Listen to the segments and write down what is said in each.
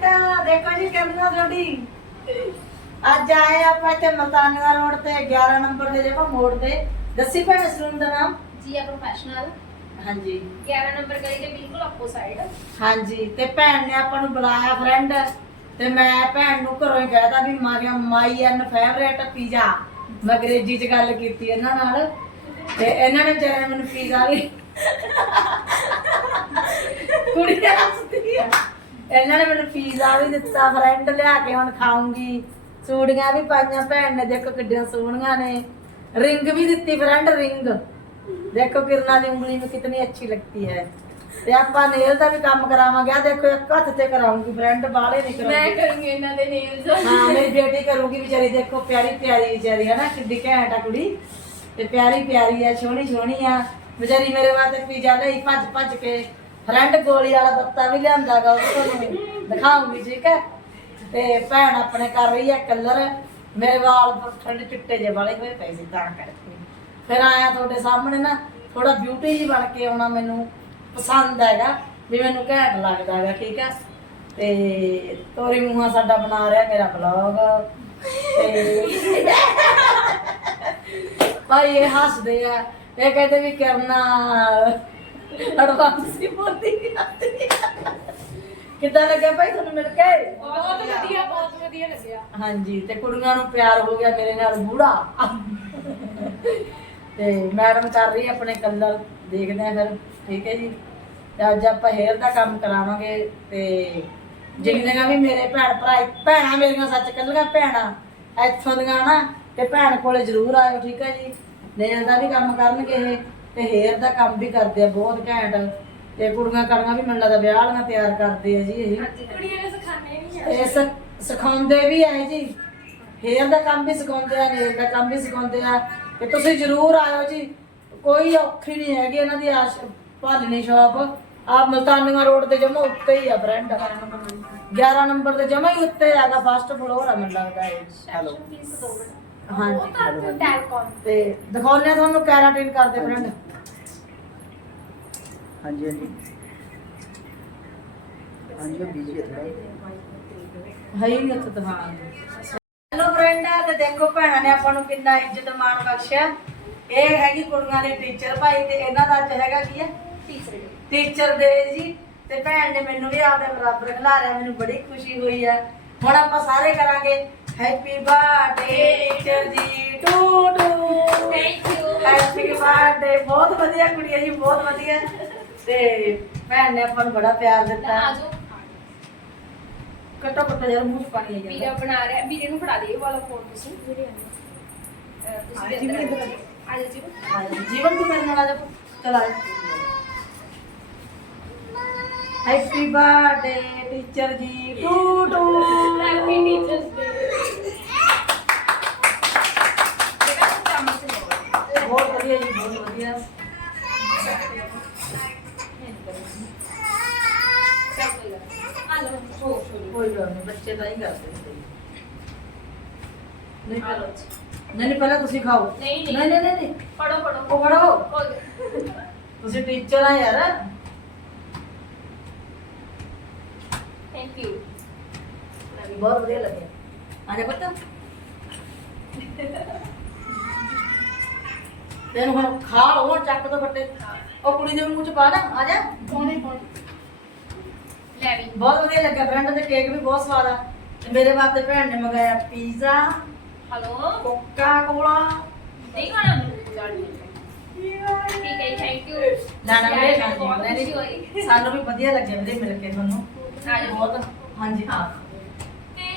Friend ਦੇਖੋ ਜੀ ਕਰਨਾ ਤੁਹਾਡੀ। ਅੱਜ ਆਏ ਆਪਾਂ ਇੱਥੇ ਮਲਤਾਨੀਆ ਰੋਡ ਤੇ 11 ਨੰਬਰ ਦੇ ਜਿਹੜਾ ਮੋੜ ਤੇ। ਦੱਸੀ ਭੈਣ ਸਲੂਨ ਦਾ ਨਾਮ? ਜੀਆ ਪ੍ਰੋਫੈਸ਼ਨਲ ਹਾਂਜੀ। 11 ਨੰਬਰ ਗਲੀ ਦੇ ਬਿਲਕੁਲ ਆਪੋ ਸਾਈਡ ਹਾਂਜੀ ਤੇ ਭੈਣ ਨੇ ਆਪਾਂ ਨੂੰ ਬੁਲਾਇਆ ਫਰੈਂਡ ਤੇ ਮੈਂ ਭੈਣ ਨੂੰ ਘਰੋਂ ਹੀ ਕਹਿਤਾ ਵੀ ਮਾਰੀਆ ਮਾਈ ਐਨ ਫੇਵਰੇਟ ਪੀਜ਼ਾ ਮੈਂ ਅੰਗਰੇਜ਼ੀ ਚ ਗੱਲ ਕੀਤੀ ਇਹਨਾਂ ਨਾਲ। ਤੇ ਇਹਨਾਂ ਨੇ ਨੇ ਮੈਨੂੰ ਪੀਜ਼ਾ ਵੀ ਕੁੜੀ ਹੱਸਦੀ ਆ। ਇਹਨਾਂ ਨੇ ਮੈਨੂੰ ਪੀਜ਼ਾ ਵੀ ਦਿੱਤਾ ਫਰੈਂਡ ਲਿਆ ਕੇ ਹੁਣ ਖਾਉਂਗੀ ਚੂੜੀਆਂ ਵੀ ਪਾਈਆਂ ਭੈਣ ਨੇ ਦੇਖੋ ਕਿੱਡੀਆਂ ਸੋਹਣੀਆਂ ਨੇ। ਰਿੰਗ ਵੀ ਦਿੱਤੀ ਫਰੈਂਡ ਰਿੰਗ ਦੇਖੋ ਕਿਰਨਾ ਦੀ ਉਂਗਲੀ ਨੂੰ ਕਿਤਨੀ ਅੱਛੀ ਲੱਗਦੀ ਹੈ। ਤੇ ਆਪਾਂ ਨੇਲ ਦਾ ਵੀ ਕੰਮ ਕਰਾਵਾਂਗੇ। ਆ ਦੇਖੋ ਇੱਕ ਹੱਥ ਤੇ ਕਰਾਉਂਗੀ ਫਰੈਂਡ ਬਾਹਲੇ ਨਹੀਂ ਮੈਂ ਕਰੂੰਗੀ ਇਹਨਾਂ ਦੇ ਨੇਲਸ ਹਾਂ ਮੇਰੀ ਬੇਟੀ ਕਰੂਗੀ ਵਿਚਾਰੀ ਦੇਖੋ ਪਿਆਰੀ ਪਿਆਰੀ ਵਿਚਾਰੀ ਹੈ ਨਾ ਕਿੱਡੀ ਘੈਂਟ ਆ ਕੁੜੀ। ਤੇ ਪਿਆਰੀ ਪਿਆਰੀ ਆ ਸੋਹਣੀ ਸੋਹਣੀ ਆ। ਵਿਚਾਰੀ ਮੇਰੇ ਵਾਸਤੇ ਪੀਜ਼ਾ ਲਈ ਭੱਜ ਭੱਜ ਕੇ ਫਰੈਂਡ ਗੋਲੀ ਵਾਲਾ ਬੱਤਾ ਵੀ ਲਿਆਂਦਾਗਾ, ਉਹ ਵੀ ਤੁਹਾਨੂੰ ਦਿਖਾਉਂਗੀ, ਠੀਕ ਹੈ? ਤੇ ਭੈਣ ਆਪਣੇ ਕਰ ਰਹੀ ਹੈ ਕਲਰ। ਮੇਰੇ ਵਾਲ ਠੰਡੇ ਚਿੱਟੇ ਜਿਹੇ ਵਾਲੇ ਹੋਏ ਪਏ ਸੀ, ਤਾਂ ਕਰਕੇ। ਫਿਰ ਆਇਆ ਤੁਹਾਡੇ ਸਾਹਮਣੇ ਨਾ ਥੋੜਾ ਬਿਊਟੀ ਜੀ ਬਣ ਕੇ ਆਉਣਾ ਮੈਨੂੰ ਪਸੰਦ ਹੈਗਾ, ਵੀ ਮੈਨੂੰ ਘੈਂਟ ਲੱਗਦਾ ਹੈਗਾ, ਠੀਕ ਹੈ? ਤੇ ਤੋਰੀ ਮੂੰਹਾਂ ਸਾਡਾ ਬਣਾ ਰਿਹਾ ਮੇਰਾ ਬਲੌਗ ਤੇ ਭਾਈ ਇਹ ਹੱਸਦੇ ਆ, ਇਹ ਕਹਿੰਦੇ ਵੀ ਕਰਨਾ ਅਡਵਾਂਸ ਹੀ ਬੋਲਦੀ ਜਾਂਦੀ ਆ। ਕਿੱਦਾਂ ਲੱਗਿਆ ਭਾਈ ਤੁਹਾਨੂੰ ਮਿਲ ਕੇ? ਬਹੁਤ ਵਧੀਆ ਬਹੁਤ ਵਧੀਆ ਲੱਗਿਆ। ਹਾਂਜੀ ਤੇ ਕੁੜੀਆਂ ਨੂੰ ਪਿਆਰ ਹੋ ਗਿਆ ਮੇਰੇ ਨਾਲ ਬੂੜਾ। ਤੇ ਮੈਡਮ ਕਰ ਰਹੀ ਹੈ ਆਪਣੇ ਕਲਰ ਦੇਖਦੇ ਆ ਫਿਰ ਠੀਕ ਹੈ ਜੀ। ਤੇ ਅੱਜ ਆਪਾਂ ਹੇਅਰ ਦਾ ਕੰਮ ਕਰਾਵਾਂਗੇ ਤੇ ਜਿੰਨੀਆਂ ਵੀ ਮੇਰੇ ਭੈਣ ਭਰਾ ਭੈਣਾਂ ਮੇਰੀਆਂ ਸੱਚ ਕੱਲੀਆਂ ਭੈਣਾਂ ਇੱਥੋਂ ਦੀਆਂ ਨਾ ਤੇ ਭੈਣ ਕੋਲੇ ਜ਼ਰੂਰ ਆਇਓ ਠੀਕ ਹੈ ਜੀ। ਨੇਲ ਦਾ ਵੀ ਕੰਮ ਕਰਨਗੇ ਇਹ। ਤੇ ਹੇਅਰ ਦਾ ਕੰਮ ਵੀ ਕਰਦੇ ਆ ਬਹੁਤ ਘੈਂਟ। ਤੇ ਕੁੜੀਆਂ ਕੜੀਆਂ ਵੀ ਮੈਨੂੰ ਲੱਗਦਾ ਵਿਆਹ ਵਾਲੀਆਂ ਤਿਆਰ ਕਰਦੇ ਆ ਜੀ ਇਹ। ਕੁੜੀਆਂ ਨੇ ਸਿਖਾਣੇ ਨਹੀਂ ਆ। ਇਹ ਸ- ਸਿਖਾਉਂਦੇ ਵੀ ਆ ਜੀ। ਹੇਅਰ ਦਾ ਕੰਮ ਵੀ ਸਿਖਾਉਂਦੇ ਆ ਨੇਲ ਦਾ ਕੰਮ ਵੀ ਸਿਖਾਉਂਦੇ ਆ। ਤੇ ਤੁਸੀਂ ਜ਼ਰੂਰ ਆਇਓ ਜੀ। ਕੋਈ ਔਖੀ ਨਹੀਂ ਹੈਗੀ ਇਹਨਾਂ ਦੀ ਆਸ਼ ਭਾਲਣੀ ਸ਼ਾਪ ਆ ਮਲਤਾਨੀਆਂ ਰੋਡ ਤੇ ਜਮਾ ਉੱਤੇ ਹੀ ਆ ਫਰੈਂਡ 11 ਨੰਬਰ ਤੇ ਜਮਾ ਹੀ ਉੱਤੇ ਹੈਗਾ ਫਸਟ ਫਲੋਰ ਆ ਮੈਨੂੰ ਲੱਗਦਾ ਹੈ ਹੈਲੋ ਹਾਂਜੀ। ਉਹ ਤਾਂ ਟੈਲਕੌਮ ਤੇ। ਦਿਖਾਉਂਦੇ ਆ ਤੁਹਾਨੂੰ ਕੈਰਾਟਿਨ ਕਰਦੇ ਫਰੈਂਡ ਹਾਂਜੀ ਹਾਂਜੀ। ਹਾਂਜੀ ਉਹ ਬੀਜੀ ਹੈ ਥੋੜਾ ਹੈ ਹੀ ਨਹੀਂ ਉੱਥੇ ਦੁਕਾਨ ਹੈਲੋ ਫਰੈਂਡ ਤੇ ਦੇਖੋ ਭੈਣਾਂ ਨੇ ਆਪਾਂ ਨੂੰ ਕਿੰਨਾ ਇੱਜ਼ਤ ਮਾਣ ਬਖਸ਼ਿਆ। ਇਹ ਹੈਗੀ ਕੁੜੀਆਂ ਦੇ ਟੀਚਰ ਭਾਈ ਤੇ ਇਹਨਾਂ ਦਾ ਅੱਜ ਹੈਗਾ ਕੀ ਹੈ ਤੀਸਰੇ ਟੀਚਰ ਦੇ ਜੀ। ਤੇ ਭੈਣ ਨੇ ਮੈਨੂੰ ਵੀ ਆਪਦੇ ਬਰਾਬਰ ਖਿਲਾਰਿਆ ਮੈਨੂੰ ਬੜੀ ਖੁਸ਼ੀ ਹੋਈ ਆ। ਹੁਣ ਆਪਾਂ ਸਾਰੇ ਕਰਾਂਗੇ। Happy birthday teacher ji to to thank you happy birthday ਬਹੁਤ ਵਧੀਆ ਕੁੜੀ ਹੈ ਜੀ ਬਹੁਤ ਵਧੀਆ। ਤੇ ਭੈਣ ਨੇ ਆਪਾਂ ਨੂੰ ਬੜਾ ਪਿਆਰ ਦਿੱਤਾ। ਆਜੋ ਕੱਟੋ ਕੱਟੋ ਯਾਰ ਮੂੰਹ 'ਚ ਪਾਣੀ ਆਈ ਵੀਰਾ ਜਾਂਦਾ ਬਣਾ ਰਿਹਾ। ਵੀਰੇ ਨੂੰ ਫੜਾ ਦੇ ਇਹ ਵਾਲਾ ਫੋਨ ਤੁਸੀਂ। ਵੀਰੇ ਅਹ ਤੁਸੀਂ ਵੀ ਅੰਦਰ ਵੀਰੇ। ਆ ਜਾਓ ਜੀ ਆ ਜਾ, ਜੀਵਨ ਤੂੰ ਮੇਰੇ ਨਾਲ ਆ ਜਾ। ਚਲ ਆ happy birthday teacher ji to to happy teachers day ਜਿਹੜਾ ਚਮਚ ਲਓ ਬਹੁਤ ਵਧੀਆ ਜੀ ਬਹੁਤ ਵਧੀਆ। ਆ ਲਓ ਹੋ ਕੋਈ ਗੱਲ ਨਹੀਂ ਬੱਚੇ ਤਾਂ ਹੀ ਕਰਦੇ ਹੁੰਦੇ ਜੀ। ਨਹੀਂ ਆ ਲਓ ਪਹਿਲਾਂ ਜੀ। ਨਹੀਂ ਨਹੀਂ, ਪਹਿਲਾਂ ਤੁਸੀਂ ਖਾਓ। ਨਹੀਂ, ਨਹੀਂ। ਨਹੀਂ ਨਹੀਂ ਪੜੋ ਪੜੋ ਉਹ ਪੜੋ ਤੁਸੀਂ ਟੀਚਰ ਆ ਯਾਰ। ਥੈਂਕ ਯੂ ਬਹੁਤ ਵਧੀਆ ਲੱਗਿਆ। ਆ ਜਾ ਪੁੱਤ। ਤੈਨੂੰ ਹੁਣ ਖਾ ਲਓ ਚੱਕ ਤੋਂ ਫੱਟੇ। ਉਹ ਕੁੜੀ ਦੇ ਮੂੰਹ ਚ ਪਾ ਨਾ ਆ ਜਾ। ਕੋਨੇ ਕੋਨੇ ਲੈ ਵੀ। ਬਹੁਤ ਵਧੀਆ ਲੱਗਾ ਫਰੈਂਡ ਤੇ ਕੇਕ ਵੀ ਬਹੁਤ ਸਵਾਦ ਆ। ਤੇ ਮੇਰੇ ਵਾਸਤੇ ਭੈਣ ਨੇ ਮੰਗਾਇਆ ਪੀਜ਼ਾ ਹਲੋ ਕੋਕਾ ਕੋਲਾ ਨਹੀਂ ਖਾਣਾ ਠੀਕ ਹੈ ਥੈਂਕ ਯੂ ਨਾ ਨਾ ਮੇਰੇ ਨਾਲ ਬਹੁਤ ਨਹੀਂ, ਖੁਸ਼ੀ ਹੋਈ। ਨਹੀਂ ਸਾਨੂੰ ਵੀ ਵਧੀਆ ਲੱਗਿਆ ਵੀਰੇ ਮਿਲ ਕੇ ਤੁਹਾਨੂੰ। ਬਹੁਤ। ਹਾਂਜੀ ਹਾਂ।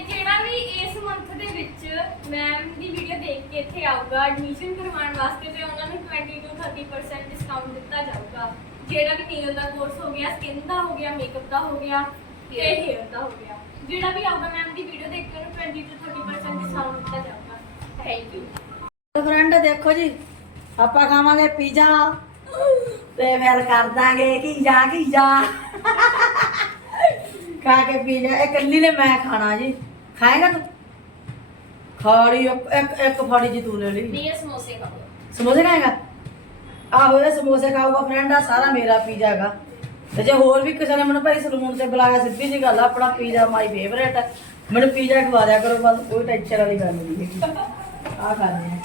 ਜਿਹੜਾ ਵੀ ਇਸ ਮੰਥ ਦੇ ਵਿੱਚ ਮੈਮ ਦੀ ਵੀਡੀਓ ਦੇਖ ਕੇ ਇੱਥੇ ਆਊਗਾ ਐਡਮਿਸ਼ਨ ਕਰਵਾਉਣ ਵਾਸਤੇ ਤੇ ਉਹਨਾਂ ਨੂੰ 20 ਤੋਂ 30% ਡਿਸਕਾਊਂਟ ਦਿੱਤਾ ਜਾਊਗਾ। ਜਿਹੜਾ ਵੀ ਨੇਲ ਦਾ ਕੋਰਸ ਹੋ ਗਿਆ ਸਕਿਨ ਦਾ ਹੋ ਗਿਆ ਮੇਕਅਪ ਦਾ ਹੋ ਗਿਆ ਤੇ. ਹੇਅਰ ਦਾ ਹੋ ਗਿਆ। ਜਿਹੜਾ ਵੀ ਆਊਗਾ ਮੈਮ ਦੀ ਵੀਡੀਓ ਦੇਖ ਕੇ ਉਹਨੂੰ 20 ਤੋਂ 30% ਡਿਸਕਾਊਂਟ ਦਿੱਤਾ ਜਾਊਗਾ। ਥੈਂਕ ਯੂ ਫਰੈਂਡ ਦੇਖੋ ਜੀ ਆਪਾਂ ਖਾਵਾਂਗੇ ਪੀਜ਼ਾ ਤੇ ਫਿਰ ਕਰ ਦਾਂਗੇ ਕੀ ਜਾ ਕੀ ਜਾ। ਖਾ ਕੇ ਪੀਜ਼ਾ ਇਹ ਕੱਲੀ ਨੇ ਮੈਂ ਖਾਣਾ ਜੀ। ਖਾਏਗਾ ਤੂੰ? ਖਾੜੀ ਇੱਕ ਇੱਕ- ਫਾੜੀ ਜੀ ਤੂੰ ਲੈ ਲਈ। ਨਹੀਂ ਇਹ ਸਮੋਸੇ ਖਾਓ। ਸਮੋਸੇ ਖਾਏਗਾ? ਆਹੋ ਇਹ ਸਮੋਸੇ ਖਾਊਗਾ ਫਰੈਂਡ ਆ ਸਾਰਾ ਮੇਰਾ ਪੀਜ਼ਾ ਹੈਗਾ। ਤੇ ਜੇ ਹੋਰ ਵੀ ਕਿਸੇ ਨੇ ਮੈਨੂੰ ਭਾਈ ਸਲੂਨ ਤੇ ਬੁਲਾਇਆ ਸਿੱਧੀ ਜੀ ਗੱਲ ਆ, ਆਪਣਾ ਪੀਜ਼ਾ ਮਾਈ ਫੇਵਰੇਟ ਹੈ ਮੈਨੂੰ ਪੀਜ਼ਾ ਖਵਾ ਦਿਆ ਕਰੋ ਬਸ ਕੋਈ ਟੈਨਸ਼ਨ ਵਾਲੀ ਗੱਲ ਨਹੀਂ ਹੈਗੀ। ਆ। ਖਾਣੇ ਆ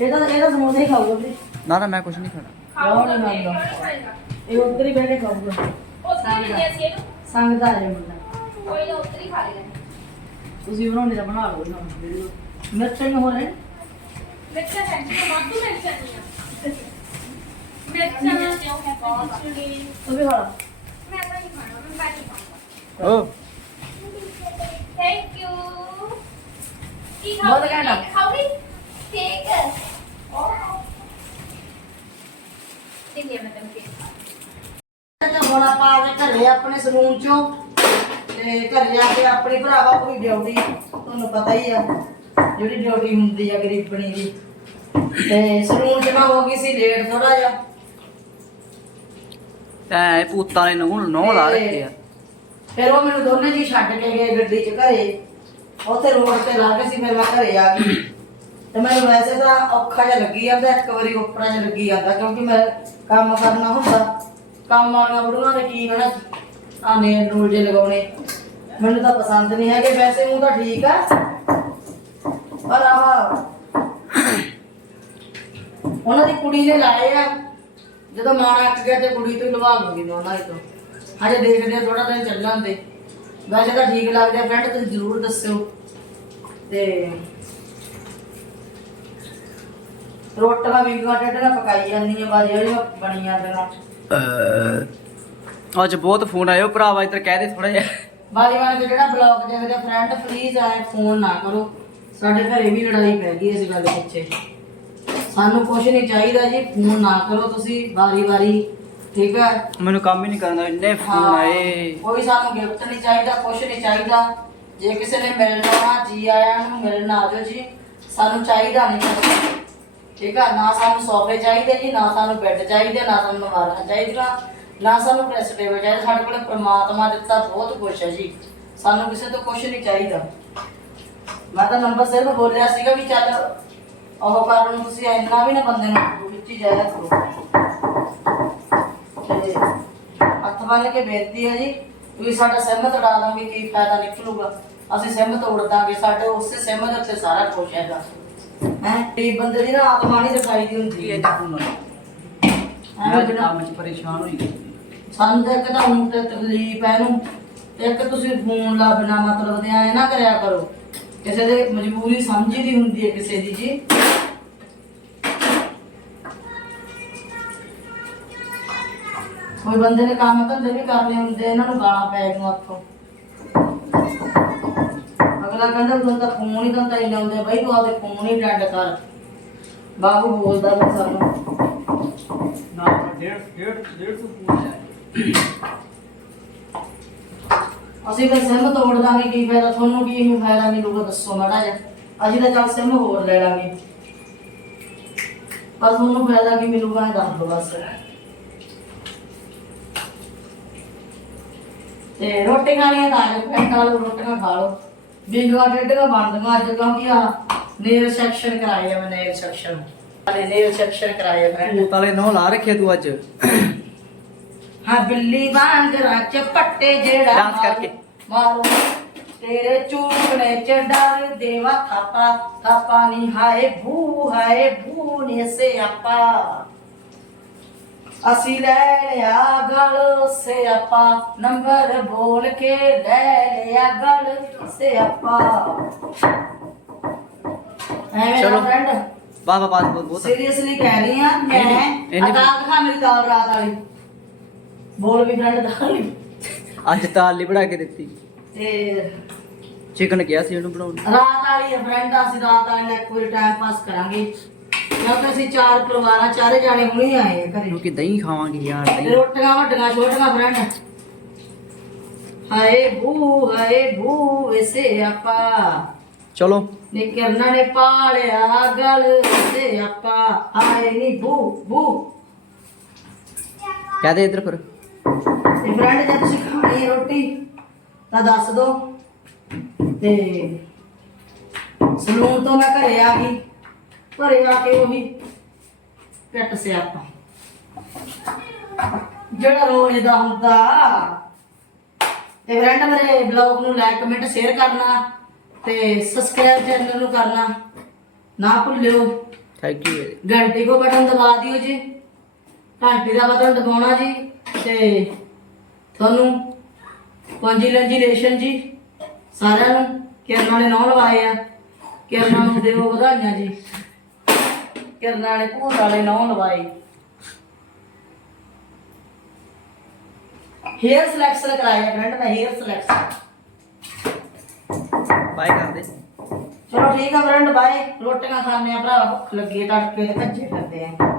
ਇਹਦਾ ਇਹਦਾ ਸਮੋਸਾ ਹੀ ਖਾਊਗਾ ਵੀ। ਨਾ ਨਾ ਮੈਂ ਕੁਝ ਨਹੀਂ ਖਾਣਾ। ਕਿਉਂ ਨਹੀਂ ਮੰਨਦਾ ਇਹ ਉੱਧਰ ਹੀ ਬਹਿ ਕੇ ਖਾਊਗਾ। ਉੱਥੇ ਵੀ ਦੇ ਸੀ ਇਹਨੂੰ। ਸੰਗਦਾ ਹੈ ਮੁੰਡਾ। ਕੋਈ ਨਾ ਉੱਤਰ ਖਾ ਲੈਣਾ ਤੁਸੀਂ ਬਣਾਉਣੇ ਦਾ ਬਣਾ ਲਓ ਨਾ ਵੀਡੀਓ ਮਿਰਚਾਂ ਹੀ ਹੋ। ਰਹੇ ਮਿਰਚਾਂ ਹੈ ਜੀ ਵਾਧੂ ਮਿਰਚਾਂ ਨਹੀਂ ਮਿਰਚਾਂ ਬਹੁਤ ਤੂੰ ਵੀ ਖਾ ਲਾ। ਮੈਂ ਤਾਂ ਨਹੀਂ ਖਾਣਾ ਮੈਂ ਬਾਕੀ ਖਾਊਂਗਾ ਓ। ਥੈਂਕ ਯੂ ਕੀ ਬਹੁਤ ਖਾਓਗੇ ਖਾਓਗੇ? ਕੇਕ ਤੇ ਇਹ ਮੈਂ ਤੈਨੂੰ ਕੇਕ ਤੇ ਹੁਣ ਆਪਾਂ ਆ ਗਏ ਘਰੇ ਆਪਣੇ ਸਲੂਨ ਚੋਂ ਤੇ ਘਰੇ ਜਾ ਕੇ ਆਪਣੀ ਭਰਾਵਾ ਕੋਈ ਡਿਊਟੀ ਤੁਹਾਨੂੰ ਪਤਾ ਹੀ ਆ ਜਿਹੜੀ ਡਿਊਟੀ ਹੁੰਦੀ ਆ ਗਰੀਬਣੀ ਦੀ। ਤੇ ਸਲੂਨ ਚ ਮੈਂ ਹੋ ਗਈ ਸੀ ਲੇਟ ਥੋੜਾ ਜਿਹਾ। ਐ ਪੁੱਤਾਂ ਨੇ ਨੂੰ ਨੌ ਲਾ ਰੱਖੇ ਆ। ਫਿਰ ਉਹ ਮੈਨੂੰ ਦੋਨੇ ਜੀ ਛੱਡ ਕੇ ਗਏ ਗੱਡੀ 'ਚ ਘਰੇ। ਉੱਥੇ ਰੋਡ ਤੇ ਲਾ ਕੇ ਸੀ ਫਿਰ ਮੈਂ ਘਰੇ ਆ ਗਈ। ਤੇ ਮੈਨੂੰ ਵੈਸੇ ਤਾਂ ਔਖਾ ਜਿਹਾ ਲੱਗੀ ਜਾਂਦਾ ਇੱਕ ਵਾਰੀ ਉੱਪਰਾਂ ਜਿਹਾ ਲੱਗੀ ਜਾਂਦਾ ਕਿਉਂਕਿ ਮੈਂ ਕੰਮ ਕਰਨਾ ਹੁੰਦਾ। ਕੰਮ ਵਾਲੀਆਂ ਬੁੜੀਆਂ ਨੇ ਕੀ ਹਨਾ ਆ ਨੇਲ ਨੂਲ ਜੇ ਲਗਾਉਣੇ। ਮੈਨੂੰ ਤਾਂ ਪਸੰਦ ਨਹੀਂ ਹੈਗੇ, ਵੈਸੇ ਉਹ ਤਾਂ ਠੀਕ ਆ। ਪਰ ਆਹ, ਉਹਨਾਂ ਦੀ ਕੁੜੀ ਨੇ ਲਾਏ ਆ। ਜਦੋਂ ਮਾਣ ਅੱਕ ਗਿਆ ਤੇ ਕੁੜੀ ਤੋਂ ਲਵਾ ਲੂੰਗੀ ਮੈਂ ਉਹਨਾਂ ਤੋਂ। ਹਜੇ ਦੇਖਦੇ ਆ ਥੋੜਾ ਦਿਨ ਚੱਲਣ ਦੇ। ਵੈਸੇ ਤਾਂ ਠੀਕ ਲੱਗਦੇ ਆ ਫਰੈਂਡ ਤੁਸੀਂ ਜ਼ਰੂਰ ਦੱਸਿਓ। ਤੇ ਰੋਟੀਆਂ ਵੀ ਟੇਢੀਆਂ ਪਕਾਈ ਜਾਂਦੀਆਂ ਬਾਜੀ ਜਿਹੜੀਆਂ ਬਣੀ ਜਾਂਦੀਆਂ ਅੱਜ ਬਹੁਤ ਫੋਨ ਆਇਓ ਭਰਾਵਾ ਇੱਧਰ ਕਹਿ ਦੇ ਥੋੜਾ ਜਿਹਾ। ਬਾਜੀ ਵਾਲੇ ਜਿਹੜਾ ਬਲੌਗ ਦੇਖਦੇ ਫਰੈਂਡ ਪਲੀਜ਼ ਆਏ ਫੋਨ ਨਾ ਕਰੋ। ਸਾਡੇ ਘਰੇ ਵੀ ਲੜਾਈ ਪੈ ਗਈ ਇਸ ਗੱਲ ਪਿੱਛੇ। ਸਾਨੂੰ ਕੁਝ ਨਹੀਂ ਚਾਹੀਦਾ ਜੀ ਫੋਨ ਨਾ ਕਰੋ ਤੁਸੀਂ ਵਾਰੀ ਵਾਰੀ ਠੀਕ ਹੈ? ਮੈਨੂੰ ਕੰਮ ਹੀ ਨਹੀਂ ਕਰਨਾ ਇੰਨੇ ਫੋਨ ਹਾਂ, ਆਏ। ਕੋਈ ਸਾਨੂੰ ਗਿਫਟ ਨਹੀਂ ਚਾਹੀਦਾ ਕੁਝ ਨਹੀਂ ਚਾਹੀਦਾ। ਜੇ ਕਿਸੇ ਨੇ ਮਿਲਣਾ ਜੀ ਆਇਆਂ ਨੂੰ ਮਿਲਣ ਆ ਜਾਓ ਜੀ। ਸਾਨੂੰ ਚਾਹੀਦਾ ਨਹੀਂ ਕੁਛ। ਠੀਕ ਆ ਨਾ ਸਾਨੂੰ ਸੋਫੇ ਚਾਹੀਦੇ ਜੀ ਨਾ ਸਾਨੂੰ ਬੈੱਡ ਚਾਹੀਦੇ ਨਾ ਸਾਨੂੰ ਨਵਾਰਾਂ ਚਾਹੀਦੀਆਂ ਨਾ ਸਾਨੂੰ ਪ੍ਰੈਸ ਟੇਬਲ ਚਾਹੀਦਾ ਸਾਡੇ ਕੋਲ ਪ੍ਰਮਾਤਮਾ ਦਿੱਤਾ ਬਹੁਤ ਕੁਛ ਹੈ ਜੀ। ਸਾਨੂੰ ਕਿਸੇ ਤੋਂ ਕੁਝ ਨਹੀਂ ਚਾਹੀਦਾ। ਮੈਂ ਤਾਂ ਨੰਬਰ ਸਿਰਫ ਬੋਲਿਆ ਸੀਗਾ ਵੀ ਚੱਲ ਉਹ ਕਰਨ ਤੁਸੀਂ ਇੰਨਾ ਵੀ ਨਾ ਬੰਦੇ ਨੂੰ ਵਿੱਚ ਹੀ ਜਾਇਆ ਕਰੋ। ਤੇ ਹੱਥ ਬੰਨ ਕੇ ਬੇਨਤੀ ਹੈ ਜੀ ਤੁਸੀਂ ਸਾਡਾ ਸਿਮ ਤੜਾ ਦੋਗੇ ਕੀ ਫਾਇਦਾ ਨਿਕਲੂਗਾ। ਅਸੀਂ ਸਿਮ ਤੋੜ ਦਾਂਗੇ ਸਾਡੇ ਉਸੇ ਸਿਮ ਦੇ ਉੱਤੇ ਸਾਰਾ ਕੁਝ ਹੈਗਾ। ਹੈ? ਤੇ ਬੰਦੇ ਦੀ ਨਾ ਆਤਮਾ ਨਹੀਂ ਦਿਖਾਈ ਦੀ ਹੁੰਦੀ। ਹੈ? ਫੋਨ ਮੈਂ ਬਿਨਾਂ- ਕੰਮ 'ਚ ਪਰੇਸ਼ਾਨ ਹੋਈ। ਸਾਨੂੰ ਤਾਂ ਇੱਕ ਤਾਂ ਹੁਣ ਤੇ ਤਕਲੀਫ ਹੈ ਇਹਨੂੰ। ਇੱਕ ਤੁਸੀਂ ਫੋਨ ਲਾ ਬਿਨਾ ਮਤਲਬ ਦੇ ਐ ਨਾ ਕਰਿਆ ਕਰੋ। ਕਿਸੇ ਦੇ ਮਜਬੂਰੀ ਸਮਝੀ ਦੀ ਹੁੰਦੀ ਹੈ ਕਿਸੇ ਦੀ ਜੀ। ਕੋਈ ਬੰਦੇ ਨੇ ਕੰਮ ਧੰਦੇ ਵੀ ਕਰਨੇ ਹੁੰਦੇ, ਇਹਨਾਂ ਨੂੰ ਗਾਲਾਂ ਪੈ ਗਈਆਂ ਉੱਥੋਂ। ਅਗਲਾ ਕਹਿੰਦਾ, ਤੂੰ ਤਾਂ ਫੋਨ ਹੀ ਤਾਂ ਇੰਨਾ ਹੁੰਦੇ ਬਈ ਤੂੰ ਆਪਦੇ ਫੋਨ ਹੀ ਡੰਡ ਕਰ। ਬਾਬੂ ਬੋਲਦਾ ਵੀ ਸਾਨੂੰ। ਨਾ, ਡੇਢ ਡੇਢ ਫੋਨ ਆਇਆ। ਅਸੀਂ ਤਾਂ ਸਿਮ ਤੋੜ ਦਾਂਗੇ, ਕੀ ਫਾਇਦਾ? ਤੁਹਾਨੂੰ ਕੀ ਫਾਇਦਾ? ਮਿਲੂਗਾ ਦੱਸੋ ਮਾੜਾ ਜਿਹਾ। ਅਸੀਂ ਤਾਂ ਚੱਲ ਸਿਮ ਹੋਰ ਲੈ ਲਾਂਗੇ। ਪਰ ਤੁਹਾਨੂੰ ਫਾਇਦਾ ਕੀ? ਮਿਲੂਗਾ ਇਹ ਦੱਸ ਦਿਓ ਬਸ। ਤੇ ਰੋਟੀ ਖਾਣੀ ਹੈ ਤਾਂ ਆ ਜਾਓ ਪੈਂਟ ਵਾਲੋ ਰੋਟੀਆਂ ਖਾ ਲਓ। ਬਿੰਗਾ ਡੇਢੀਆਂ ਬਣਦੀਆਂ ਅੱਜ, ਕਿਉਂਕਿ ਆ ਨੇਲ ਸੈਕਸ਼ਨ ਕਰਾਏ ਮੈਂ ਨੇਲ ਸੈਕਸ਼ਨ ਅਰੇ ਨੇਲ ਸੈਕਸ਼ਨ ਕਰਾਏ ਆ ਫਰੈਂਡ ਭੂਤ ਲਾ ਰੱਖੇ ਤੂੰ ਅੱਜ। ਹਾਂ ਬਿੱਲੀ ਵਾਂਗ ਰਾਚ ਪੱਟੇ ਜਿਹੜਾ Dance ਕਰਕੇ। ਮਾਰੋ ਤੇਰੇ ਚੂਕਣੇ ਚ ਡਰ ਦੇਵਾ ਥਾਪਾ ਥਾਪਾ ਨਹੀਂ ਹਾਏ ਭੂ ਹਾਏ ਭੂ ਨੇ ਸੇ ਆਪਾ ਅਸੀਂ ਲੈ ਲਿਆ ਗਲ ਸੇ ਆਪਾ ਨੰਬਰ ਬੋਲ ਕੇ ਲੈ ਲਿਆ ਗਲ ਸੇ ਆਪਾ ਐਵੇਂ ਚਲੋ। ਚਲੋ ਫਰੈਂਡ ਵਾਹ ਵਾਹ ਬਹੁਤ ਬਹੁਤ ਸੀਰੀਅਸਲੀ ਕਹਿ ਰਹੀ ਆ ਮੈਂ ਇਹਨੇ- ਇਹਨੇ- ਅਦਾਲ ਖਾ ਮੇਰੀ ਦਾਲ ਰਾਤ ਵਾਲੀ ਬੋਲ ਵੀ ਫਰੈਂਡ ਦਾਲ ਹੀ। ਅੱਜ ਤਾਲੀ ਬਣਾ ਕੇ ਦਿੱਤੀ। ਤੇ ਚਿਕਨ ਕਿਹਾ ਸੀ ਉਹਨੂੰ ਬਣਾਉਣ। ਨੂੰ। ਰਾਤ ਵਾਲੀ ਆ ਫਰੈਂਡ ਅਸੀਂ ਰਾਤ ਵਾਲੀ ਨਾਲ ਵਾਰੀ ਟਾਈਮ ਪਾਸ ਕਰਾਂਗੇ। ਕਿਉਂਕਿ ਅਸੀਂ ਚਾਰ ਪਰਿਵਾਰਾਂ ਚਾਰੇ ਜਾਣੇ ਹੁਣੇ ਆਏ ਆ ਘਰੇ। ਕਿਉਂਕਿ ਦਹੀਂ ਖਾਵਾਂਗੇ ਯਾਰ ਤੇ ਦਹੀਂ ਰੋਟੀਆਂ ਵੱਡੀਆਂ ਛੋਟੀਆਂ ਫਰੈਂਡ ਹਾਏ ਭੂ ਹਾਏ ਭੂ ਐਸੇ ਆਪਾ। ਚਲੋ। ਨੀ ਕਿਰਨਾਂ ਨੇ ਪਾਲਿਆ ਗਲ ਤੇ ਆਪਾ। ਹਾਏ ਨੀ ਭੂ ਭੂ ਕਹਦੇ ਇੱਧਰ ਫਿਰ। ਤੇ ਫਰੈਂਡ ਜੇ ਤੁਸੀਂ ਖਾਣੀ ਹੈ ਰੋਟੀ ਤਾਂ ਦੱਸ ਦਿਓ ਤੇ ਸਲੂਨ ਤੋਂ ਮੈਂ ਘਰੇ ਆ ਗਈ। ਘਰੇ ਆ ਕੇ ਉਹੀ ਪਿੱਟ ਸਿਆਪਾ ਜਿਹੜਾ ਰੋਜ਼ ਦਾ ਹੁੰਦਾ ਤੇ ਫਰੈਂਡ ਮੇਰੇ ਬਲੌਗ ਨੂੰ ਲਾਈਕ ਕਮੈਂਟ ਸ਼ੇਅਰ ਕਰਨਾ ਤੇ ਸਬਸਕ੍ਰਾਈਬ ਚੈਨਲ ਨੂੰ ਕਰਨਾ। ਨਾ ਭੁੱਲਿਓ। ਥੈਂਕ ਯੂ ਘੰਟੀ ਕੋ ਬਟਨ ਦਬਾ ਦਿਓ ਜੀ। ਘੰਟੀ ਦਾ ਬਟਨ ਦਬਾਉਣਾ ਜੀ। ਤੇ ਤੁਹਾਨੂੰ ਕੰਜੀਲੈਂਜੀਲੇਸ਼ਨ ਜੀ ਸਾਰਿਆਂ ਨੂੰ ਕਿਰਨਾਂ ਨੇ ਨੌ ਲਵਾਏ ਆ। ਕਿਰਨਾਂ ਨੂੰ ਦਿਓ ਵਧਾਈਆਂ ਜੀ। ਕਿਰਨਾਂ ਵਾਲੇ ਭੂਤ ਵਾਲੇ ਨੌ ਲਵਾਏ। ਹੇਅਰ ਸਿਲੈਕਸ਼ਨ ਕਰਾਇਆ ਫਰੈਂਡ ਮੈਂ ਹੇਅਰ ਸਿਲੈਕਸ਼ਨ ਬਾਏ ਕਰ ਦੇ ਚਲੋ ਠੀਕ ਆ ਫਰੈਂਡ ਬਾਏ ਰੋਟੀਆਂ ਖਾਣੇ ਆ ਭਰਾ ਭੁੱਖ ਲੱਗੀ ਹੈ ਤੜਕੇ ਤੇ ਭੱਜੇ ਫਿਰਦੇ ਆ।